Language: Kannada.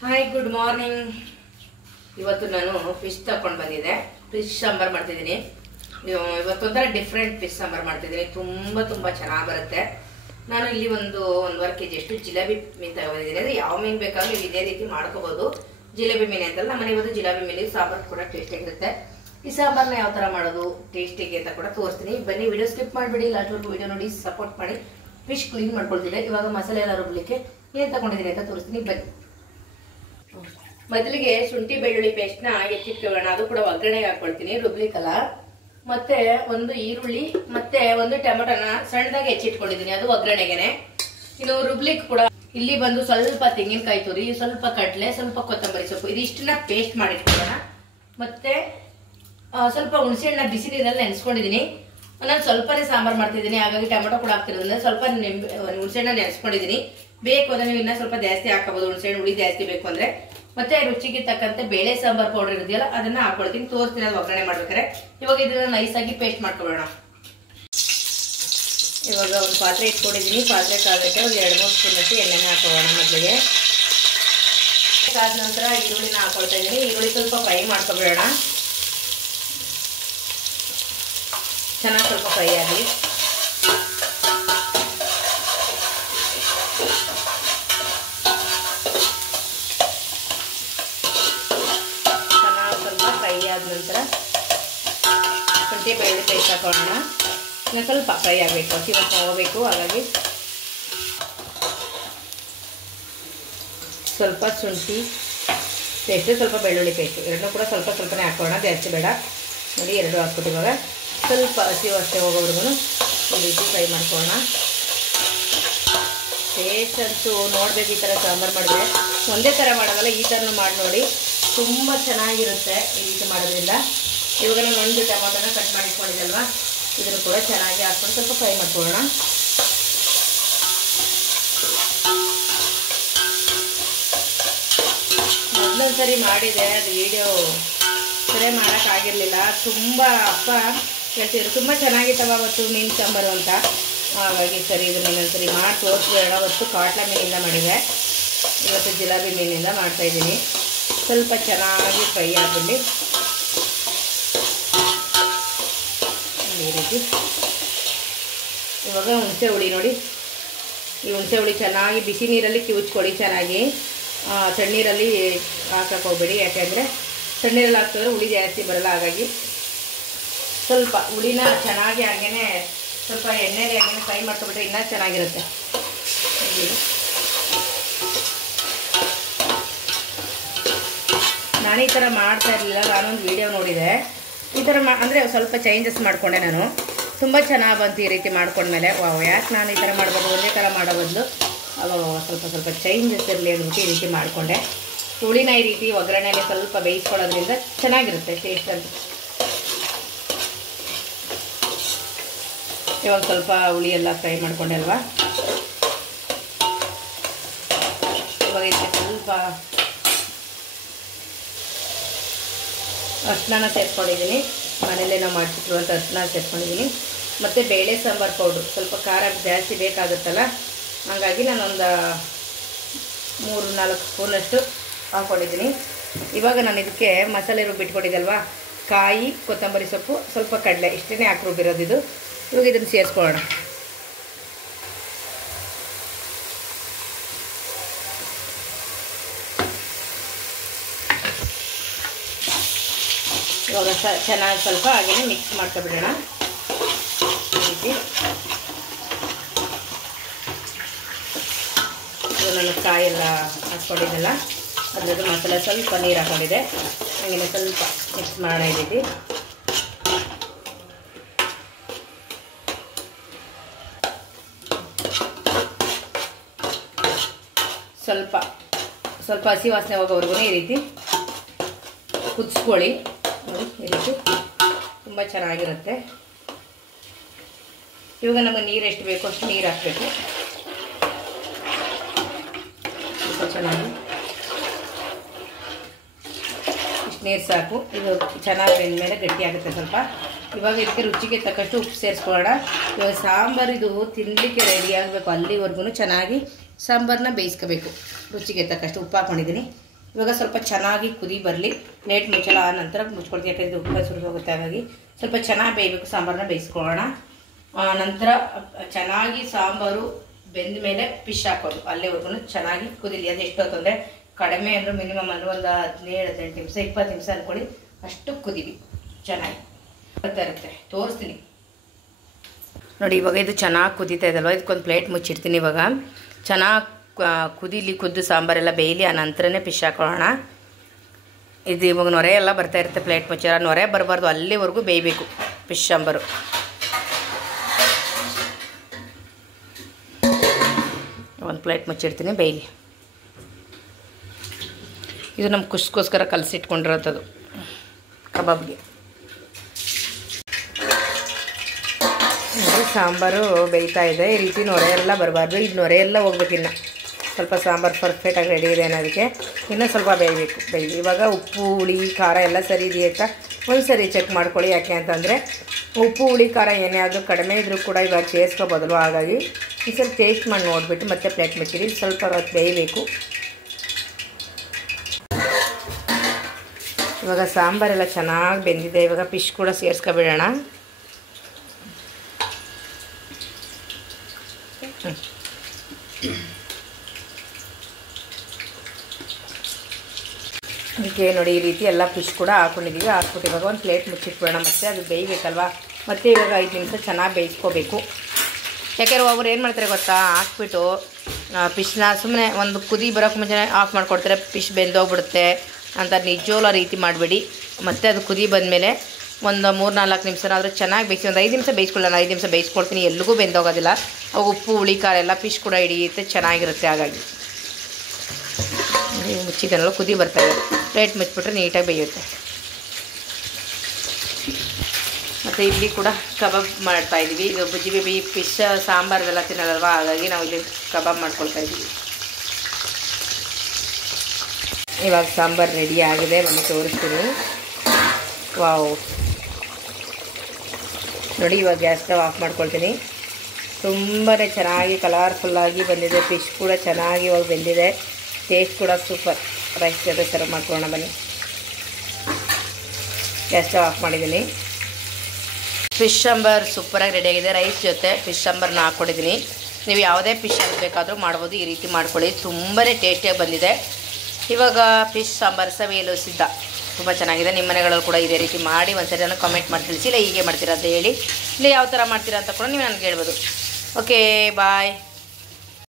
Hi good morning. ಇವತ್ತು ನಾನು ಫಿಶ್ ತಗೊಂಡು ಬಂದಿದ್ದೆ. ಫಿಶ್ ಸಾಂಬಾರ್ ಮಾಡ್ತಿದ್ದೀನಿ. ಇವತ್ತೊಂಥರ ಡಿಫ್ರೆಂಟ್ ಫಿಶ್ ಸಾಂಬಾರ್ ಮಾಡ್ತಿದ್ದೀನಿ. ತುಂಬ ಚೆನ್ನಾಗಿ ಬರುತ್ತೆ. ನಾನು ಇಲ್ಲಿ ಒಂದೂವರೆ ಕೆಜಿ ಅಷ್ಟು ಜಿಲೇಬಿ ಮೀನು ತಗೊಂಡಿದ್ದೀನಿ. ಅಂದರೆ ಯಾವ ಮೀನು ಬೇಕಾದ್ರೂ ಇದೇ ರೀತಿ ಮಾಡ್ಕೋಬಹುದು. ಜಿಲೇಬಿ ಮೀನು ಅಂತಲ್ಲ, ನಮ್ಮನೆ ಇವತ್ತು ಜಿಲೇಬಿ ಮೀನು ಸಾಂಬಾರು ಕೂಡ ಟೇಸ್ಟಿಯಾಗಿರುತ್ತೆ. ಈ ಸಾಂಬಾರನ್ನ ಯಾವ ಥರ ಮಾಡೋದು ಟೇಸ್ಟಿಗೆ ಅಂತ ಕೂಡ ತೋರಿಸ್ತೀನಿ. ಬನ್ನಿ, ವಿಡಿಯೋ ಸ್ಕಿಪ್ ಮಾಡಿಬಿಡಿ, ಲಾಸ್ಟ್ವರೆಗೂ ವಿಡಿಯೋ ನೋಡಿ ಸಪೋರ್ಟ್ ಮಾಡಿ. ಫಿಶ್ ಕ್ಲೀನ್ ಮಾಡ್ಕೊಳ್ತಿದ್ದೆ. ಇವಾಗ ಮಸಾಲೆ ಎಲ್ಲ ರುಬ್ಲಿಕ್ಕೆ ಏನು ತಗೊಂಡಿದ್ದೀನಿ ಅಂತ ತೋರಿಸ್ತೀನಿ. ಬನ್ನಿ. ಮೊದಲಿಗೆ ಶುಂಠಿ ಬೆಳ್ಳುಳ್ಳಿ ಪೇಸ್ಟ್ ನ ಎತ್ತಿಟ್ಕೊಳ್ಳೋಣ. ಅದು ಕೂಡ ಒಗ್ಗರಣೆಗೆ ಹಾಕೊಳ್ತೀನಿ, ರುಬ್ಲಿಕ್ಕಲ್ಲ. ಮತ್ತೆ ಒಂದು ಈರುಳ್ಳಿ ಮತ್ತೆ ಒಂದು ಟೊಮೆಟೊನ ಸಣ್ಣದಾಗಿ ಹೆಚ್ಚಿಟ್ಕೊಂಡಿದ್ದೀನಿ, ಅದು ಒಗ್ಗರಣೆಗೆನೆ. ಇನ್ನು ರುಬ್ಲಿಕ್ ಕೂಡ ಇಲ್ಲಿ ಬಂದು ಸ್ವಲ್ಪ ತೆಂಗಿನಕಾಯಿ ತುರಿ, ಸ್ವಲ್ಪ ಕಡಲೆ, ಸ್ವಲ್ಪ ಕೊತ್ತಂಬರಿ ಸೊಪ್ಪು, ಇದಿಷ್ಟನ್ನ ಪೇಸ್ಟ್ ಮಾಡಿಟ್ಕೊಳ್ಳೋಣ. ಮತ್ತೆ ಸ್ವಲ್ಪ ಹುಣಸೆಹಣ್ಣ ಬಿಸಿ ನೀರಲ್ಲಿ ನೆನೆಸ್ಕೊಂಡಿದ್ದೀನಿ. ನಾನು ಸ್ವಲ್ಪನೇ ಸಾಂಬಾರ್ ಮಾಡ್ತಿದ್ದೀನಿ, ಹಾಗಾಗಿ ಟೊಮೆಟೊ ಕೂಡ ಹಾಕ್ತಿರೋದ್ರಿಂದ ಸ್ವಲ್ಪ ಹುಣಸೆಹಣ್ಣ ನೆನೆಸ್ಕೊಂಡಿದ್ದೀನಿ. ಬೇಕು ಅಂದ್ರೆ ನೀವು ಇನ್ನ ಸ್ವಲ್ಪ ಜಾಸ್ತಿ ಹಾಕಬಹುದು, ಹುಣಸೆಹಣ್ಣು ಹುಳಿ ಜಾಸ್ತಿ ಬೇಕು ಅಂದ್ರೆ. ಮತ್ತೆ ರುಚಿಗೆ ತಕ್ಕಂತೆ ಬೇಳೆ ಸಾಂಬಾರ್ ಪೌಡರ್ ಇರುದಿಲ್ಲ, ಅದನ್ನ ಹಾಕೊಳ್ತೀನಿ, ತೋರಿಸ್ತೀನಿ ಅದು ಒಗ್ಗರಣೆ ಮಾಡ್ಬೇಕಾರೆ. ಇವಾಗ ಇದನ್ನ ನೈಸ್ ಆಗಿ ಪೇಸ್ಟ್ ಮಾಡ್ಕೊಳ್ಳೋಣ. ಇವಾಗ ಒಂದು ಪಾತ್ರೆ ಇಟ್ಕೊಂಡಿದ್ದೀನಿ. ಪಾತ್ರೆ ಕಾಗಕ್ಕೆ ಒಂದು 2-3 ಸ್ಪೂನ್ ಅಷ್ಟು ಎಣ್ಣೆನ ಹಾಕೊಳ್ಳೋಣ. ಮೊದಲಿಗೆ ಆದ ನಂತರ ಈರುಳ್ಳಿನ ಹಾಕೊಳ್ತಾ ಇದ್ದೀನಿ. ಈರುಳ್ಳಿ ಸ್ವಲ್ಪ ಫ್ರೈ ಮಾಡ್ಕೊಬೇಡ, ಚೆನ್ನಾಗಿ ಸ್ವಲ್ಪ ಫ್ರೈ ಆಗಲಿ. ನಂತರ ಶುಂಠಿ ಬೆಳ್ಳುಳ್ಳಿ ಪೇಸ್ಟ್ ಹಾಕೊಳ್ಳೋಣ. ಇನ್ನು ಸ್ವಲ್ಪ ಫ್ರೈ ಆಗಬೇಕು, ಹಸಿ ವಾಸನೆ ಹೋಗಬೇಕು. ಹಾಗಾಗಿ ಸ್ವಲ್ಪ ಶುಂಠಿ ಪೇಸ್ಟು, ಸ್ವಲ್ಪ ಬೆಳ್ಳುಳ್ಳಿ ಪೇಸ್ಟು ಎರಡನ್ನೂ ಕೂಡ ಸ್ವಲ್ಪನೇ ಹಾಕೋಣ, ಜಾಸ್ತಿ ಬೇಡ. ನೋಡಿ, ಎರಡು ಹಾಕ್ಬಿಟ್ಟು ಇವಾಗ ಸ್ವಲ್ಪ ಹಸಿ ವಾಸನೆ ಹೋಗೋವರೆಗೂ ಈ ರೀತಿ ಫ್ರೈ ಮಾಡ್ಕೊಳ್ಳೋಣ. ಟೇಸ್ಟ್ ಅಂತೂ ನೋಡಬೇಕು. ಈ ಥರ ಸಾಂಬಾರು ಮಾಡಿದ್ರೆ ಒಂದೇ ಥರ ಮಾಡೋದಲ್ಲ, ಈ ಥರನೂ ಮಾಡಿ ನೋಡಿ, ತುಂಬ ಚೆನ್ನಾಗಿರುತ್ತೆ ಈ ರೀತಿ ಮಾಡೋದ್ರಿಂದ. ಇವಾಗ ನಾನು ಒಂದು ಟೊಮಾಟೋನ ಕಟ್ ಮಾಡಿ ಇಟ್ಕೊಂಡಿದ್ದಲ್ವ, ಇದನ್ನು ಕೂಡ ಚೆನ್ನಾಗಿ ಹಾಕ್ಕೊಂಡು ಸ್ವಲ್ಪ ಫ್ರೈ ಮಾಡ್ಕೊಳ್ಳೋಣ. ಮೊದಲೊಂದ್ಸರಿ ಮಾಡಿದೆ, ಅದು ವಿಡಿಯೋ ಸರಿ ಮಾಡೋಕ್ಕಾಗಿರಲಿಲ್ಲ. ತುಂಬ ಅಪ್ಪ ಹೇಳ್ತಿದ್ರು ತುಂಬ ಚೆನ್ನಾಗಿತ್ತವ ಅವತ್ತು ಮೀನು ಸಾಂಬಾರು ಅಂತ. ಹಾಗಾಗಿ ಸರಿ ಇದನ್ನು ಇನ್ನೊಂದ್ಸರಿ ಮಾಡಿ ತೋರಿಸ್ಬೇಡ. ಅವತ್ತು ಕಾಟ್ಲಾ ಮೀನಿಂದ ಮಾಡಿದೆ, ಇವತ್ತು ಜಿಲೇಬಿ ಮೀನಿಂದ ಮಾಡ್ತಾಯಿದ್ದೀನಿ. ಸ್ವಲ್ಪ ಚೆನ್ನಾಗಿ ಫ್ರೈ ಆಗಲಿ ಈ ರೀತಿ. ಇವಾಗ ಹುಣಸೆ ಹುಳಿ ನೋಡಿ, ಈ ಹುಣಸೆ ಹುಳಿ ಚೆನ್ನಾಗಿ ಬಿಸಿ ನೀರಲ್ಲಿ ಕಿವುಚ್ಕೊಳ್ಳಿ ಚೆನ್ನಾಗಿ. ತಣ್ಣೀರಲ್ಲಿ ಹಾಕಕ್ಕೆ ಹೋಗ್ಬೇಡಿ, ಯಾಕೆಂದರೆ ತಣ್ಣೀರಲ್ಲಿ ಹಾಕಿದ್ರೆ ಹುಳಿ ಜಾಸ್ತಿ ಬರಲ್ಲ. ಹಾಗಾಗಿ ಸ್ವಲ್ಪ ಹುಳಿನ ಚೆನ್ನಾಗಿ ಹಾಗೇ ಸ್ವಲ್ಪ ಎಣ್ಣೆಗೆ ಹಾಗೇ ಫ್ರೈ ಮಾಡ್ಕೊಬಿಟ್ರೆ ಇನ್ನೂ ಚೆನ್ನಾಗಿರುತ್ತೆ. ನಾನು ಈ ಥರ ಮಾಡ್ತಾ ಇರಲಿಲ್ಲ, ನಾನೊಂದು ವಿಡಿಯೋ ನೋಡಿದೆ. ಈ ಥರ ಅಂದರೆ ಸ್ವಲ್ಪ ಚೇಂಜಸ್ ಮಾಡಿಕೊಂಡೆ ನಾನು. ತುಂಬ ಚೆನ್ನಾಗಿ ಬಂತು ಈ ರೀತಿ ಮಾಡ್ಕೊಂಡ್ಮೇಲೆ. ಯಾಕೆ ನಾನು ಈ ಥರ ಮಾಡ್ಬೋದು, ಒಂದೇ ಥರ ಮಾಡೋ ಬದಲು ಸ್ವಲ್ಪ ಚೇಂಜಸ್ ಇರಲಿ ಅಂದ್ಬಿಟ್ಟು ಈ ರೀತಿ ಮಾಡಿಕೊಂಡೆ. ಹುಳಿನ ಈ ರೀತಿ ಒಗ್ಗರಣೆಯಲ್ಲಿ ಸ್ವಲ್ಪ ಬೇಯಿಸ್ಕೊಳ್ಳೋದ್ರಿಂದ ಚೆನ್ನಾಗಿರುತ್ತೆ ಟೇಸ್ಟ್ ಅಂತ. ಇವಾಗ ಸ್ವಲ್ಪ ಹುಳಿ ಎಲ್ಲ ಫ್ರೈ ಮಾಡ್ಕೊಂಡೆ ಅಲ್ವಾ, ಇವಾಗ ಇದಕ್ಕೆ ಸ್ವಲ್ಪ ಅರ್ಶಿನ ಸೇರಿಸ್ಕೊಂಡಿದ್ದೀನಿ. ಮನೆಯಲ್ಲೇ ನಾವು ಮಾಡಿಸಿರುವಂಥ ಅರ್ಶಿನ ಸೇರಿಸ್ಕೊಂಡಿದ್ದೀನಿ. ಮತ್ತು ಬೇಳೆ ಸಾಂಬಾರು ಪೌಡ್ರು, ಸ್ವಲ್ಪ ಖಾರ ಜಾಸ್ತಿ ಬೇಕಾಗುತ್ತಲ್ಲ, ಹಾಗಾಗಿ ನಾನೊಂದು 3-4 ಸ್ಪೂನಷ್ಟು ಹಾಕ್ಕೊಂಡಿದ್ದೀನಿ. ಇವಾಗ ನಾನು ಇದಕ್ಕೆ ಮಸಾಲೆ ರುಬ್ಬಿಟ್ಕೊಂಡಿದ್ದಲ್ವ, ಕಾಯಿ, ಕೊತ್ತಂಬರಿ ಸೊಪ್ಪು, ಸ್ವಲ್ಪ ಕಡಲೆ, ಇಷ್ಟೇ ಹಾಕಿ ರುಬ್ಬಿರೋದು ಇದು. ಇವಾಗ ಇದನ್ನು ಸೇರಿಸ್ಕೊಳ್ಳೋಣ. ಇವಾಗ ಚೆನ್ನಾಗಿ ಸ್ವಲ್ಪ ಹಾಗೇ ಮಿಕ್ಸ್ ಮಾಡ್ಕೊಬಿಡೋಣ ಈ ರೀತಿ. ಇದು ನಾನು ಕಾಯೆಲ್ಲ ಹಾಕ್ಕೊಂಡಿದ್ದೆಲ್ಲ, ಅದ್ರದ್ದು ಮಸಾಲೆ ಸ್ವಲ್ಪ ನೀರು ಹಾಕೊಂಡಿದೆ, ಹಾಗೆಯೇ ಸ್ವಲ್ಪ ಮಿಕ್ಸ್ ಮಾಡೋಣ ಈ ರೀತಿ. ಸ್ವಲ್ಪ ಹಸಿ ವಾಸನೆ ಹೋಗೋವರೆಗೂ ಈ ರೀತಿ ಕುದಿಸ್ಕೊಳ್ಳಿ. ನೋಡಿ, ಈ ರೀತಿ ತುಂಬ ಚೆನ್ನಾಗಿರುತ್ತೆ. ಇವಾಗ ನಮಗೆ ನೀರು ಎಷ್ಟು ಬೇಕೋ ಅಷ್ಟು ನೀರು ಹಾಕಬೇಕು. ಸ್ವಲ್ಪ ಚೆನ್ನಾಗಿ ಇಷ್ಟು ನೀರು ಸಾಕು. ಇದು ಚೆನ್ನಾಗಿ ಬೆಂದಮೇಲೆ ಗಟ್ಟಿ ಆಗುತ್ತೆ ಸ್ವಲ್ಪ. ಇವಾಗ ಇದಕ್ಕೆ ರುಚಿಗೆ ತಕ್ಕಷ್ಟು ಉಪ್ಪು ಸೇರಿಸ್ಕೊಳ್ಳೋಣ. ಇವಾಗ ಸಾಂಬಾರು ಇದು ತಿನ್ನಲಿಕ್ಕೆ ರೆಡಿ ಆಗಬೇಕು, ಅಲ್ಲಿವರೆಗೂ ಚೆನ್ನಾಗಿ ಸಾಂಬಾರನ್ನ ಬೇಯಿಸ್ಕೋಬೇಕು. ರುಚಿಗೆ ತಕ್ಕಷ್ಟು ಉಪ್ಪು ಹಾಕ್ಕೊಂಡಿದ್ದೀನಿ. ಇವಾಗ ಸ್ವಲ್ಪ ಚೆನ್ನಾಗಿ ಕುದಿ ಬರಲಿ. ಪ್ಲೇಟ್ ಮುಚ್ಚಳ ನಂತರ ಮುಚ್ಕೊಳ್ತೀವಿ, ಯಾಕಂದರೆ ಇದು ಉಪ್ಪು ಸುರಿದು ಹೋಗುತ್ತೆ. ಹಾಗಾಗಿ ಸ್ವಲ್ಪ ಚೆನ್ನಾಗಿ ಬೇಯಬೇಕು. ಸಾಂಬಾರನ್ನ ಬೇಯಿಸ್ಕೊಳ್ಳೋಣ. ನಂತರ ಚೆನ್ನಾಗಿ ಸಾಂಬಾರು ಬೆಂದ ಮೇಲೆ ಫಿಶ್ ಹಾಕೋದು. ಅಲ್ಲಿವರೆಗೂ ಚೆನ್ನಾಗಿ ಕುದಿಲಿ. ಅದು ಎಷ್ಟೊತ್ತು ಅಂದರೆ ಕಡಿಮೆ ಅಂದರೂ ಮಿನಿಮಮ್ ಅಂದರೆ ಒಂದು 17-18 ನಿಮಿಷ 20 ನಿಮಿಷ ಅಂದ್ಕೊಳ್ಳಿ, ಅಷ್ಟು ಕುದಿಲಿ ಚೆನ್ನಾಗಿ ಬರ್ತಾ ಇರುತ್ತೆ. ತೋರಿಸ್ತೀನಿ ನೋಡಿ. ಇವಾಗ ಇದು ಚೆನ್ನಾಗಿ ಕುದೀತಾ ಇದಲ್ವ, ಇದಕ್ಕೊಂದು ಪ್ಲೇಟ್ ಮುಚ್ಚಿಡ್ತೀನಿ. ಇವಾಗ ಚೆನ್ನಾಗಿ ಕುದೀಲಿ, ಕುದ್ದು ಸಾಂಬಾರೆಲ್ಲ ಬೇಯಲಿ. ಆ ನಂತರನೇ ಫಿಶ್ ಹಾಕೊಳ್ಳೋಣ. ಇದು ಇವಾಗ ನೊರೆ ಎಲ್ಲ ಬರ್ತಾ ಇರುತ್ತೆ. ಪ್ಲೇಟ್ ಮುಚ್ಚಿರ ನೊರೆ ಬರಬಾರ್ದು, ಅಲ್ಲಿವರೆಗೂ ಬೇಯಬೇಕು ಫಿಶ್ ಸಾಂಬಾರು. ಒಂದು ಪ್ಲೇಟ್ ಮುಚ್ಚಿಡ್ತೀನಿ, ಬೇಯಲಿ. ಇದು ನಮ್ಮ ಕುಷ್ಕೋಸ್ಕರ ಕಲಸಿಟ್ಕೊಂಡಿರೋಂಥದ್ದು ಕಬಾಬ್ಗೆ. ಸಾಂಬಾರು ಬೇಯ್ತಾ ಇದೆ. ಈ ರೀತಿ ನೊರೆ ಎಲ್ಲ ಬರಬಾರ್ದು. ಇದು ನೊರೆ ಎಲ್ಲ ಹೋಗ್ಬೇಕಿನ್ನು. ಸ್ವಲ್ಪ ಸಾಂಬಾರು ಪರ್ಫೆಕ್ಟಾಗಿ ರೆಡಿ ಇದೆ ಅನ್ನೋದಕ್ಕೆ ಇನ್ನೂ ಸ್ವಲ್ಪ ಬೇಯಬೇಕು. ಇವಾಗ ಉಪ್ಪು ಹುಳಿ ಖಾರ ಎಲ್ಲ ಸರಿ ಇದೆಯಾ ಅಂತ ಒಂದು ಸರಿ ಚೆಕ್ ಮಾಡ್ಕೊಳ್ಳಿ. ಯಾಕೆ ಅಂತಂದರೆ ಉಪ್ಪು ಹುಳಿ ಖಾರ ಏನೇ ಆದರೂ ಕಡಿಮೆ ಇದ್ದರೂ ಕೂಡ ಇವಾಗ ಸೇರಿಸ್ಕೋಬೋದಲ್ವ. ಹಾಗಾಗಿ ಈ ಸ್ವಲ್ಪ ಟೇಸ್ಟ್ ಮಾಡಿ ನೋಡಿಬಿಟ್ಟು ಮತ್ತೆ ಪ್ಲೇಟ್ ಮುಚ್ಚಿರಿ. ಸ್ವಲ್ಪ ಹೊತ್ತು ಬೇಯಬೇಕು. ಇವಾಗ ಸಾಂಬಾರೆಲ್ಲ ಚೆನ್ನಾಗಿ ಬೆಂದಿದೆ. ಇವಾಗ ಫಿಶ್ ಕೂಡ ಸೇರಿಸ್ಕೊಬಿಡೋಣ. ಅದಕ್ಕೆ ನೋಡಿ ಈ ರೀತಿ ಎಲ್ಲ ಫಿಶ್ ಕೂಡ ಹಾಕ್ಕೊಂಡಿದ್ದೀವಿ. ಹಾಕ್ಬಿಟ್ಟು ಇವಾಗ ಒಂದು ಪ್ಲೇಟ್ ಮುಚ್ಚಿಟ್ಬಿಡೋಣ. ಮತ್ತೆ ಅದು ಬೇಯಬೇಕಲ್ವ. ಮತ್ತೆ ಇವಾಗ 5 ನಿಮಿಷ ಚೆನ್ನಾಗಿ ಬೇಯಿಸ್ಕೋಬೇಕು. ಯಾಕೆಂದ್ರೆ ಒಬ್ಬರು ಏನು ಮಾಡ್ತಾರೆ ಗೊತ್ತಾ, ಹಾಕ್ಬಿಟ್ಟು ಫಿಶ್ನ ಸುಮ್ಮನೆ ಒಂದು ಕುದಿ ಬರೋಕ್ಕೆ ಮುಂಚೆ ಆಫ್ ಮಾಡಿಕೊಡ್ತಾರೆ. ಫಿಶ್ ಬೆಂದೋಗ್ಬಿಡುತ್ತೆ ಅಂತ. ನಿಜವಲ್ಲ ರೀತಿ ಮಾಡಬೇಡಿ. ಮತ್ತೆ ಅದು ಕುದಿ ಬಂದಮೇಲೆ ಒಂದು 3-4 ನಿಮಿಷನಾದರೂ ಚೆನ್ನಾಗಿ ಬೇಯಿಸಿ ಒಂದು 5 ನಿಮಿಷ ಬೇಯಿಸ್ಕೊಳ್ಳೋಣ. 5 ನಿಮಿಷ ಬೇಯಿಸ್ಕೊಳ್ತೀನಿ. ಎಲ್ಲಿಗೂ ಬೆಂದೋಗೋದಿಲ್ಲ. ಅವು ಉಪ್ಪು ಹುಳಿ ಖಾರ ಎಲ್ಲ ಫಿಶ್ ಕೂಡ ಹಿಡಿಯುತ್ತೆ, ಚೆನ್ನಾಗಿರುತ್ತೆ. ಹಾಗಾಗಿ ಮುಚ್ಚಿದನ್ನೆಲ್ಲ ಕುದಿ ಬರ್ತಾಯಿದೆ. ಪ್ಲೇಟ್ ಮುಚ್ಚಿಬಿಟ್ರೆ ನೀಟಾಗಿ ಬೇಯುತ್ತೆ. ಮತ್ತು ಇಲ್ಲಿ ಕೂಡ ಕಬಾಬ್ ಮಾಡ್ತಾಯಿದ್ದೀವಿ. ಇದು ಬುಜ್ಜಿ ಬೇಬಿ ಫಿಶ್ ಸಾಂಬಾರ್ದೆಲ್ಲ ತಿನ್ನೋದಲ್ವ, ಹಾಗಾಗಿ ನಾವು ಇಲ್ಲಿ ಕಬಾಬ್ ಮಾಡ್ಕೊಳ್ತಾ ಇದ್ದೀವಿ. ಇವಾಗ ಸಾಂಬಾರು ರೆಡಿ ಆಗಿದೆ, ಬನ್ನಿ ತೋರಿಸ್ತೀನಿ. ವಾವ್ ನೋಡಿ. ಇವಾಗ ಗ್ಯಾಸ್ ಸ್ಟವ್ ಆಫ್ ಮಾಡ್ಕೊಳ್ತೀನಿ. ತುಂಬಾ ಚೆನ್ನಾಗಿ ಕಲರ್ಫುಲ್ಲಾಗಿ ಬಂದಿದೆ. ಫಿಶ್ ಕೂಡ ಚೆನ್ನಾಗಿ ಇವಾಗ ಬೆಂದಿದೆ. ಟೇಸ್ಟ್ ಕೂಡ ಸೂಪರ್. ರೈಸ್ ಜೊತೆ ಸರ್ವ್ ಮಾಡ್ಕೊಳ್ಳೋಣ ಬನ್ನಿ. ಗ್ಯಾಸ್ ಸ್ಟವ್ ಆಫ್ ಮಾಡಿದ್ದೀನಿ. ಫಿಶ್ ಸಾಂಬಾರು ಸೂಪರಾಗಿ ರೆಡಿಯಾಗಿದೆ. ರೈಸ್ ಜೊತೆ ಫಿಶ್ ಸಾಂಬಾರನ್ನ ಹಾಕ್ಕೊಂಡಿದ್ದೀನಿ. ನೀವು ಯಾವುದೇ ಫಿಶ್ ಬೇಕಾದರೂ ಮಾಡ್ಬೋದು. ಈ ರೀತಿ ಮಾಡ್ಕೊಳ್ಳಿ, ತುಂಬಾ ಟೇಸ್ಟಿಯಾಗಿ ಬಂದಿದೆ. ಇವಾಗ ಫಿಶ್ ಸಾಂಬಾರು ಸವಿಯಲು ಸಿದ್ಧ. ತುಂಬ ಚೆನ್ನಾಗಿದೆ. ನಿಮ್ಮ ಮನೆಗಳಲ್ಲೂ ಕೂಡ ಇದೇ ರೀತಿ ಮಾಡಿ ಒಂದ್ಸರಿ ನಾನು ಕಾಮೆಂಟ್ ಮಾಡಿ ತಿಳಿಸಿ. ಇಲ್ಲ ಹೀಗೆ ಮಾಡ್ತೀರಾ ಅಂತ ಹೇಳಿ, ಇಲ್ಲ ಯಾವ ಥರ ಮಾಡ್ತೀರಾ ಅಂತ ಕೂಡ ನೀವು ನನಗೆ ಹೇಳ್ಬೋದು. ಓಕೆ, ಬಾಯ್.